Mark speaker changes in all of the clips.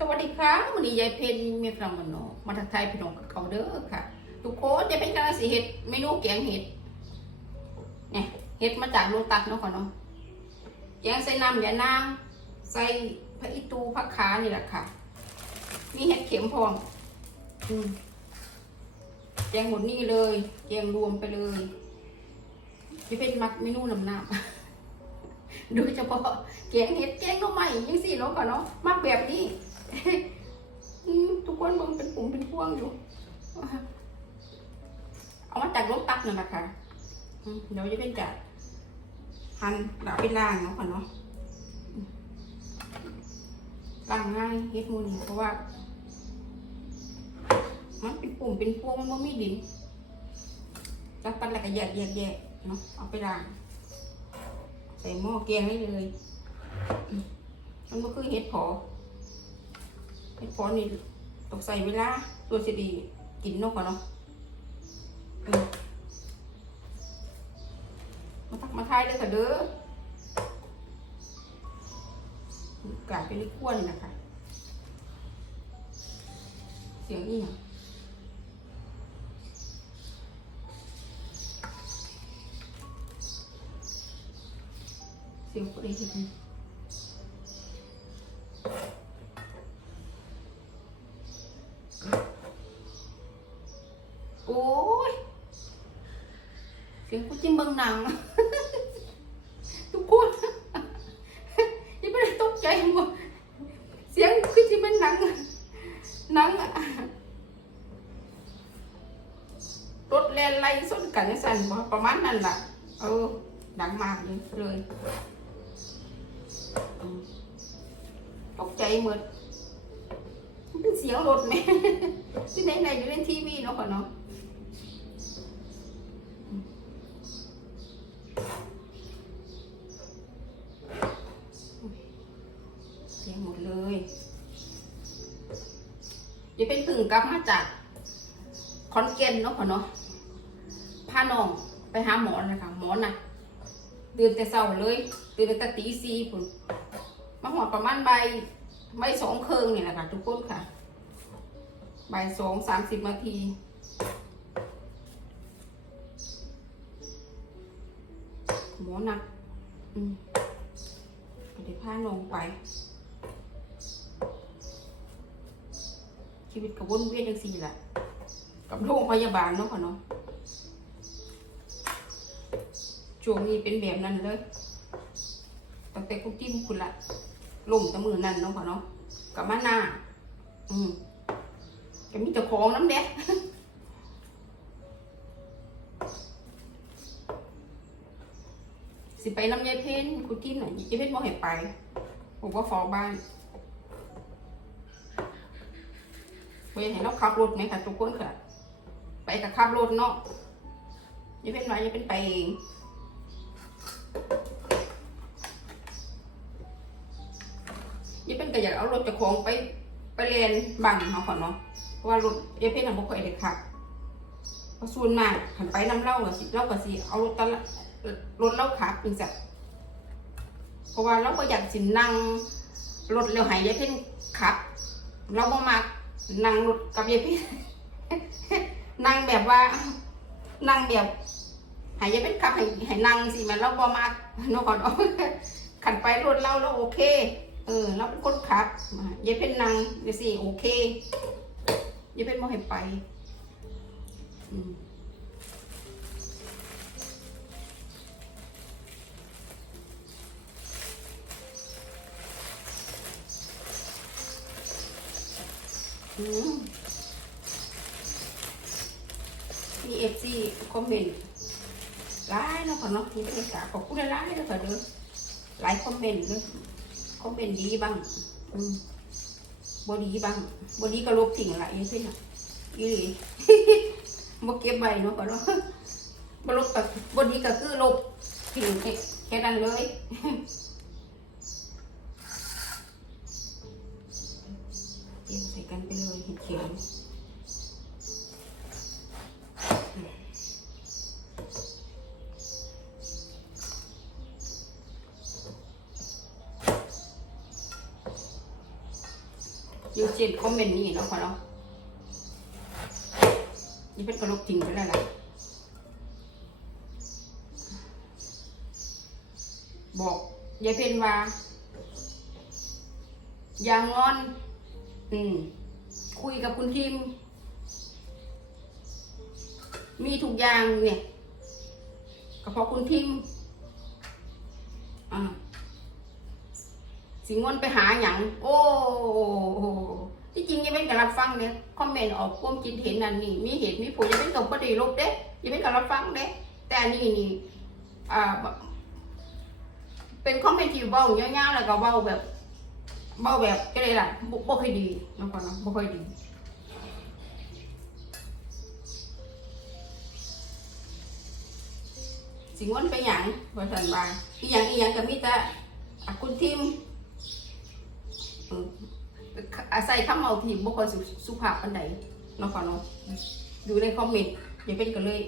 Speaker 1: สวัสดีค่ะวันนี้ยายเพนเมียฝรั่งมันนอกมาทักทายพี่น้องกับเขาเด้อค่ะ ทุกคนยายเพนกำลังสิเห็ดเมนูแกงเห็ดเนี่ยเห็ดมาจากโลตัสเนาะค่ะเนาะแกงใส่น้ำยานางใส่พระอิตูพระขานี่แหละค่ะ มีเห็ดเข็มพอมอืมแกงหมดนี่เลยแกงรวมไปเลยจะเป็นมักเมนูน้ำน้ำโดยเฉพาะแกงเห็ดแกงหน่อไม้ยังสี่เนาะก่อนเนาะมักแบบนี้ ทุกคนมึงเป็นปุ่มเป็นพวงอยู่ เอามาจากรถตักนั่นแหละค่ะเดี๋ยวจะเป็นจัดหั่นแล้วเอาไปล้างเนาะก่อนเนาะล้างง่ายเฮ็ดมูนี่เพราะว่า มันเป็นปุ่มเป็นพวงมันบ่มีดินแล้วปันแล้วก็แยกแยกแยกเนาะเอาไปล้าง ใส่หม้อแกงได้เลยมันก็คือเฮ็ดพอ เฮ็ดพอนี่ต้องใส่เวลาตัวจะดีกินนกก่อนเนาะมาตักมาทายเลยค่ะเด้อกลายเป็นขั้วนี่นะคะ เสียงนี่เสียงคนเห็นโอ้ย เสียงกูจิ้มเบิ่งหนังทุกคนยังไม่ได้ตกใจหมดเสียงคือจิ้มเป็นหนังหนั จะเป็นพึ่งกลับมาจากขอนแก่นเนาะค่ะเนาะพาน้องไปหาหมอนะคะหมอน่ะตื่นแต่เช้าเลยตื่นแต่ตีสี่พุ่นมาหัวประมาณใบใบสองครึ่งนี่แหละค่ะทุกคนค่ะใบสองสามสิบนาทีหมอหนักอืมเดี๋ยวพาน้องไป ชีวิตกับวนเวียนจังสี่แหละกับโรงพยาบาลเนาะค่ะเนาะช่วงนี้เป็นแบบนั้นเลยตั้งแต่คุกจิ้มคุณละล่มแตะมือนั่นเนาะค่ะเนาะกับมาหน้าอืมก็มีเจ้าของน้ำเด็สิไปน้ำยายเพ้นคุกจิ้มหน่อยยายเพ้นบ่ให้ไปผมว่าฟอบ้าน เว้นให้เราขับรถไหมคะทุกคนค่ะ ไปกับขับรถเนาะอย่าเป็นไรอย่าเป็นไปเองอย่าเป็นก็อยากเอารถจะของไปไปเรียนบังเขาก่อนเนาะเพราะว่ารถอย่าเป็นน่ะบ่ค่อยได้ขับพราะส่วนมากขันไปน้ำเล่าก็สิเล่าก็สิเอารถตะลรถเล่าขับเป็นสัเพราะว่าเราก็อยากสินั่งรถเร็วหายยายเพ่นขับ เราบ่มัก นั่งรถกับยายพี่นั่งแบบว่า นั่งแบบหายายเป็นขับให้ให้นั่งสิมันเราบ่มากนาะก่อนเนาะขันไปรถเราเราโอเค เออเราเป็นคนขับยายเป็นนั่งสิโอเคยายเป็นบ่ให้ไป อืม มีเอฟซีคอมเมนต์หลายเนาะค่ะเนาะมีบรรยากาขอบคุณหลายๆเลยค่ะเด้อหลายคอมเมนต์เลยคอมเมนต์ดีบ้างอืมบดีบ้างบดีก็ลบทิ้งอะไรใช่ไหมอีหลีบ่เก็บไว้เนาะค่ะเนาะบ่ลบก็บบดีก็คือลบทิ้งแค่นั้นเลยเตรียมใส่กันไปเลย เห็ดเข็มอยูเช่นคอมเมนต์นี่เนาะพอเนาะนี่เป็นกระลบทิ้งไปแล้วล่ะบอกยายเพนว่า อย่างอน อืม คุยกับคุณทิมมีทุกอย่างเนี่ยก็เพราะคุณทิมอ่าสิงวนไปหาอย่างโอ้ที่จริงยังเป็นกับรับฟังเนี่ยคอมเมนต์ออกความคิดเห็นนั่นนี่มีเหตุมีผลยังเป็นกับประเดี๋ยวลบเด้ยังเป็นกับรับฟังเด้แต่นนี้นี่อ่าเป็นคอมเมนต์ที่เบาเงี้ยๆแล้วก็เบาแบบ เบาแบบก็เลยล่ะบ่บ่ค่อยดีนะก่อนเนาะบ่ค่อยดีสิงวนไปหยังว่าสันบาอีหยังอีหยังก็มีแต่อะคุณทิมเอออาศัยคำเอาที่บ่ค่อยสุภาพปานใดเนาะก่อนเนาะดูในคอมเมนต์อย่าเป็นก็เลย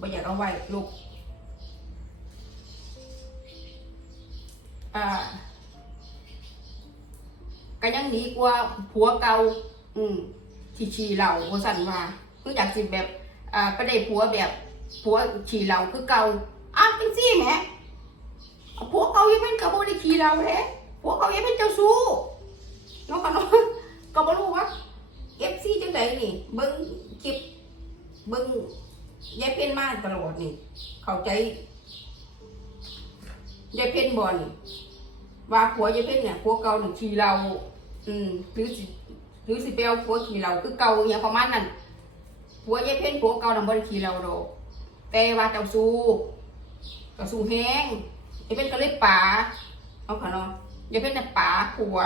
Speaker 1: บ่อยากเอาไว้ลบอ่า ก็ยังดีกว่าผัวเก่าอืมที่ชีเหล่าว่าสั่นว่าคืออยากสิแบบอ่าไปได้ผัวแบบผัวขี่เหล่าคือเก่าอ้าวจริงสิแหมผัวเก่ายังเป็นกระโบได้ขี่เหล่าแท้ผัวเก่ายังเป็นเจ้าสู้เนาะก็เนาะก็บ่รู้ว่าเอฟซีจังไดนี่ เบิ่งคลิปเบิ่งยายเพ็นมาตลอดนี่ เข้าใจยายเพ็นบ่นี่ว่าผัวยายเพ็ญเนี่ยผัวเก่าหนึ่งขี่เรา อืมหรือสิหรือสิไปเอาผัวขี่เราคือเก่าอย่างประมาณนั้นผัวยายเพ็ญผัวเก่าทำบริขี่เราดอกแต่ว่าเจ้าสู้เจ้าสู้แห้งยายเพ็ญก็เลยป่าเอาค่ะเนาะยายเพ็ญน่ะป่าผัว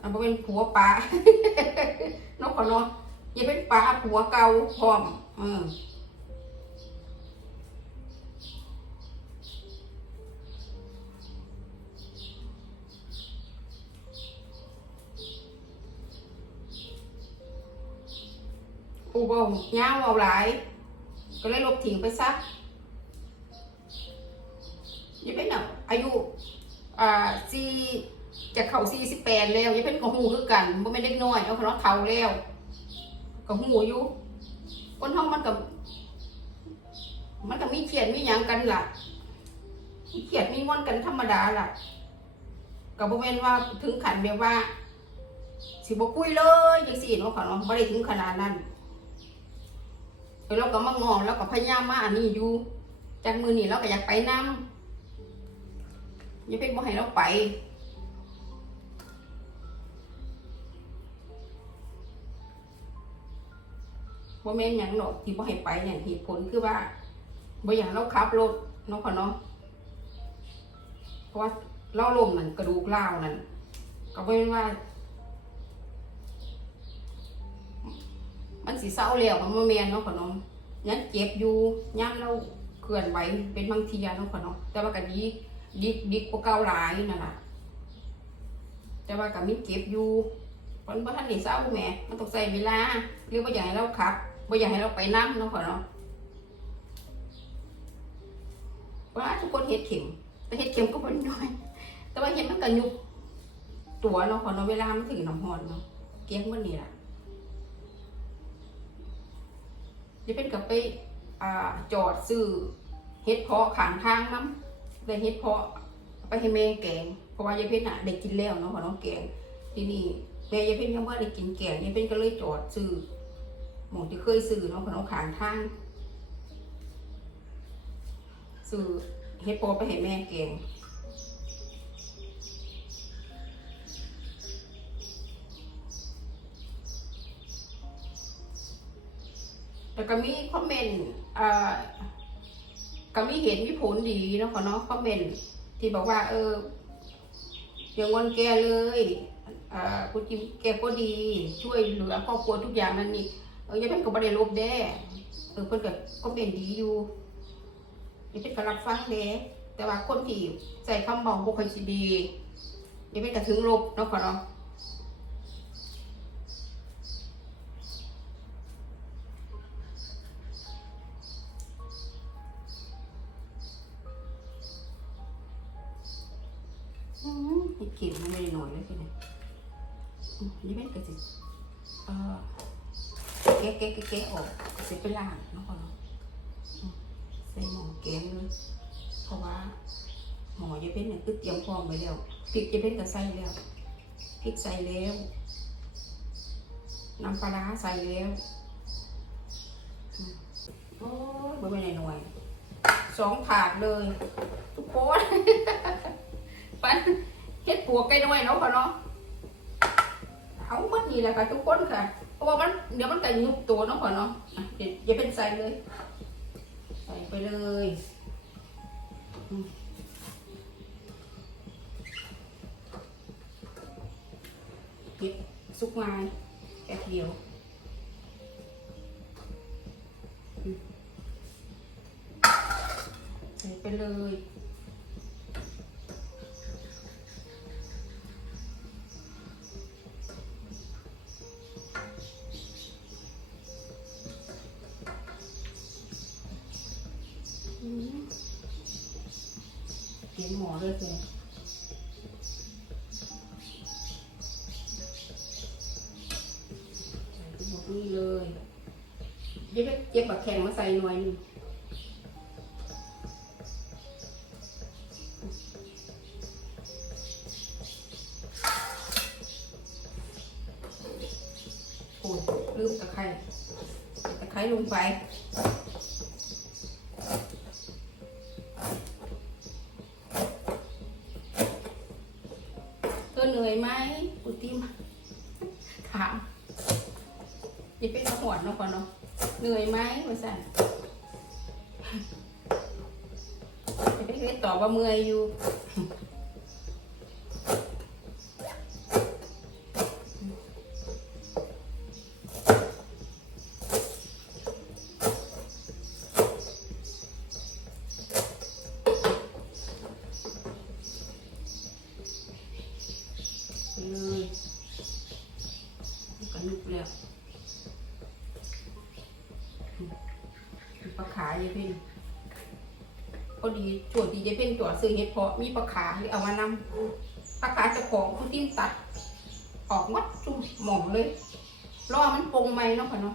Speaker 1: อาบ่เป็นผัวป่าเนาะค่ะเนาะยายเพ็ญป่าผัวเก่าพร้อมเออ อูบงาเอาหลาย ก็เลยลบทิ้งไปซะยังเป็นแบบอายุอ่าสี่จะเข้าสี่สิบแปดแล้วยังเป็นกระหูคือกันบ่เป็นเด็กน้อยเอาขนมเท่าแล้วกระหูอยู่คนท้องมันกับมันก็มีเขียดมีหยังกันล่ะมีเขียดมีงอนกันธรรมดาล่ะก็บ่แม่นว่าถึงขันแบบว่า สิบ่คุยเลยจังซี่เนาะค่ะเนาะบ่ได้ถึงขนาดนั้น เราก็มางอแล้วก็พยายามมาอันนี้อยู่จากมือนี่เราก็อยากไปนำอย่าเป็นบ่ให้เราไปบ่แม่นยังหรอกที่บ่ให้ไปเนี่ยเหตุผลคือว่าบ่อยากเราขับรถนาะค่ะเนาะเพราะว่าเราลมนั่นกระดูกเล่านั่นก็บ่แม่นว่า สิเศร้าแล้วมันบ่แมนเนาะค่ะเนาะยังเจ็บอยู่ย่างเราเคลื่อนไหวเป็นบางทีเนาะค่ะเนาะแต่ว่าก็ดีดีดีกว่าเก่าหลายนั่นแหละแต่ว่าก็มีเจ็บอยู่มันบ่าทันได้เศร้าแม่มันต้องใช้เวลาหรือว่าอยากให้เราขับบ่าอยากให้เราไปนั่งเนาะค่ะเนาะว่าทุกคนเฮ็ดเข็มแต่เฮ็ดเข็มก็บ่น้อย แต่ว่าเฮ็ดมันก็ยุบตัวเนาะค่ะเนาะเวลามันถึงน้ำร้อนเนาะเกี้ยงมันนี่ล่ะ จะเป็นกับไปอ่าจอดซื้อเฮ็ดเพาะขางทางน้ำได้เฮ็ดเพาะไปให้แม่แกง เพราะว่ายายเพ็ญน่ะได้กินแล้วเนาะของน้องแกงที่นี่แม่ยายเพ็ญยังว่าได้กินแกงยายเพ็ญก็เลยจอดซื้อหมองที่เคยซื้อเนาะของน้องขางทางซื้อเฮ็ดเพาะไปให้แม่แกง แล้วก็มีคอมเมนต์อ่าก็มีเห็นมีผลดีเนาะค่ะเนาะคอมเมนต์ที่บอกว่า เอออย่างงอนแกเลยอ่าคุณจิมแกก็ดีช่วยเหลือครอบครัวทุกอย่างนั่นนี่เออยังเป็นกับประเด็นลบแด้เออเพิ่นก็คอมเมนต์ดีอยู่ยังเป็นกับรับฟังแด้แต่ว่าคนที่ใส่คำบอกบ่ค่อยสิดียังเป็นกับถึงลบเนาะค่ะเนาะ แกะแกออกเสร็จไปล้างเนาะพ่อเนาะใส่หม้อแกงเลยเพราะว่าหมอยายเป็นเนี่ยคือเตรียมพร้อมไว้แล้วพริกยายเป็นก็ใส่แล้วพริกใส่แล้วน้ำปลาใส่แล้วโอ้ยบ่เป็นหน่อยสองถาดเลย ทุกคนปันเฮ็ดปวกไก่น้อยเนาะค่ะเนาะเอาหมดนี่แหละค่ะทุกคนค่ะ ราะว่ามันเดี๋ยวมันก็ยุบตัวเนาะค่ะเนาะอะเดี๋ยวอย่าเป็นใส่เลย ใส่ไปเลยเก็บซุกมาแค่เดียวใส่ไปเลย เขียนหมอเลยแกใส่ไปหมดนี่เลยเย็บเย็บบักแข็งมาใส่หน่อยนึงโอ้ยลืมตะไคร้ตะไคร้ลงไป อเหนื่อยไหมกูติมถามอย่าเป็นขวดเนาะก่อนเนาะเหนื่อยไหมมาสั่นอย่าไปเฮ็ดตอบว่าเมื่อยอยู่ นลุกแล้วปลาขายายเพ่นพอดีชวดดียายเพ่นตัวซื้อเห็ดเพาะมีปลาขาเลยเอามานำปลาขาจะของคุณติ้มตัด ออกมัดจุ่มหม่องเลยรอมันปรุงไหมเนาะค่ะเนาะ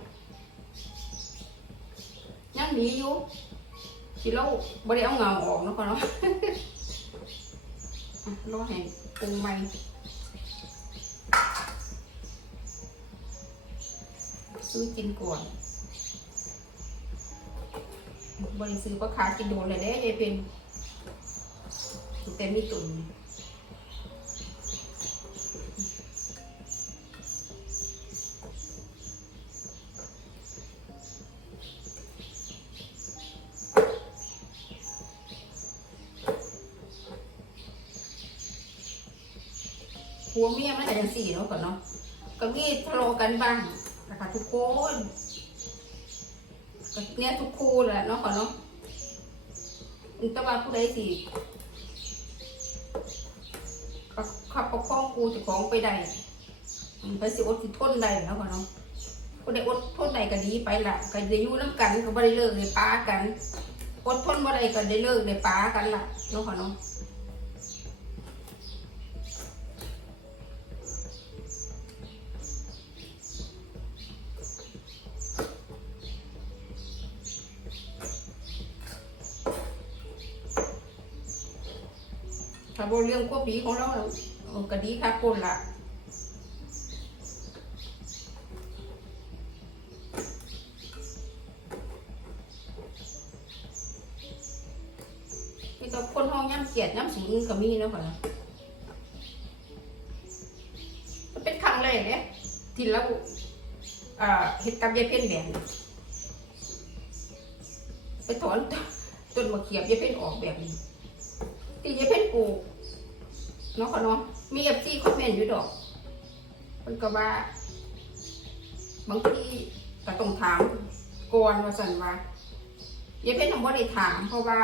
Speaker 1: ยังหนีอยู่สิเราบ่ได้เอาเงาออกเนาะค่ะเนาะรอให้ปรุงไหม ซื้อกินก่อนบริซื้อปลาคากินโดนเลยเด้ยายเป็นแต่มีตุ่นหัวเมียมันอาจจะสี่เนาะก่อนเนาะก็มีทะเลาะกันบ้าง ทุกคนเนี่ยทุกคู่แหละเนาะขอเนาะแต่ว่าผู้ใดสิขับประคองกูจะของไปได้ไปสิอดสิทนได้เนาะขอเนาะผู้ใดอดทนได้ก็ดีไปละก็ได้อยู่น้ำกันก็บ่ได้เลิกได้ป้ากัน อดทนบ่ได้ก็ได้เลิกได้ป้ากันละเนาะขอเนาะ ถ้าบเรื่องกว่าปีของเราเออก็ดีค่ะคนละนี่ก็คนห้องย่ำเกียดย่ำสูงก็มีนะค่ะมันเป็นครั้งแรกเนี่ยที่เราอ่าเฮ็ดกับยายเพ่นแบบไปถอนต้นมะเขียบยายเพ่นออกแบบนี้ ตีเป็นปลูกเนาะค่ะเนาะมีเอฟซีคอมเมนต์อยู่ดอกมันก็ว่า บางทีก็ต้องถามก่อนว่าสันว่าอย่าเป็นของบ่ได้ถาม เพราะว่า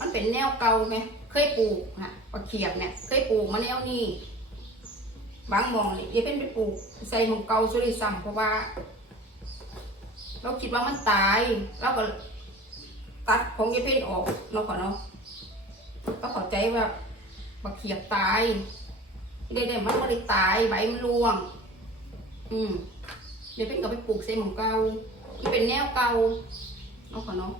Speaker 1: มันเป็นแนวเก่าไหมเคยปลูกนะปลาเขียบเนี่ยเคยปลูกมาแนวนี้บางมองนี่อย่าเป็นไปปลูกใส่มองเก่าสุริซ้ำเพราะว่า เราคิดว่ามันตายเราก็ตัดของยาเป็นออกเนาะค่ะเนาะ ก็เข้าใจว่าบักเขียบตายเดี๋ยวเดี๋ยวมันไม่ได้ตายใบมันร่วง อืมเดี๋ยวเป็นก็ไปปลูกเซมของเก่ามันเป็นแนวเก่าเอาก่อเนาะ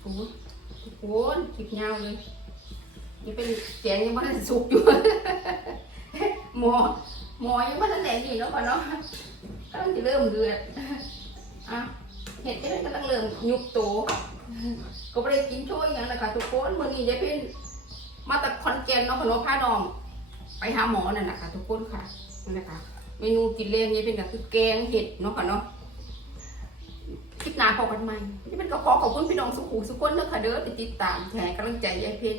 Speaker 1: โอ้โหทุกคนคลิปยาวเลยยังเป็นแกงยังไม่ได้สุกอยู่หมอหมอยังไม่ทันแดงดีเนาะก่อเนาะกำลังจะเริ่มเดือดอะเห็ดจะเป็นกำลังเริ่มยุบโต ก็ไม่ได้กินช่วยอย่างนะคะทุกคนวันนี้ยายเพ็ญมาจากคอนแกนเนาะขนมผ้าดอง ไปหาหมอนั่นนะคะทุกคนค่ะนั่นนะคะเมนูกินเล่นยายเพ็ญก็คือแกงเห็ดเนาะค่ะเนาะคลิปหน้าพอกันใหม่ยายเพ็ญก็ขอขอบคุณพี่น้องสุขุสุขคนเด้อค่ะเด้อที่ติดตามแชร์กำลังใจยายเพ็ญ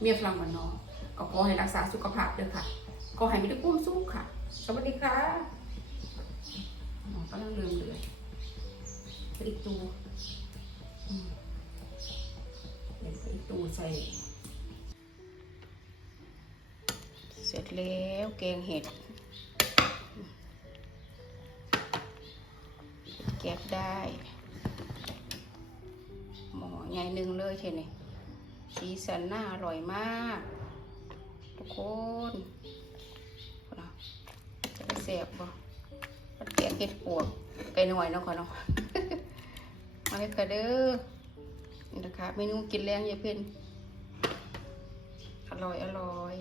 Speaker 1: เมียฝรั่งวันน้องก็ขอให้รักษาสุขภาพเด้อค่ะขอให้มีแต่ความสุขค่ะ สวัสดีค่ะหมอกำลังเริ่มเลยพริก ตูใส่เสร็จแล้วแกงเห็ด แก็บได้หมอใหญ่หนึ่งเลยใช่ไหมสีสันน่าอร่อยมาก ทุกคนจะได้แสบบ่มันแกงเห็ดปวกไก่หน่อยเนาะค่ะเนาะมาให้กันเด้อ นะคะเมนูกินแรงยายเพ็ญอร่อยอร่อย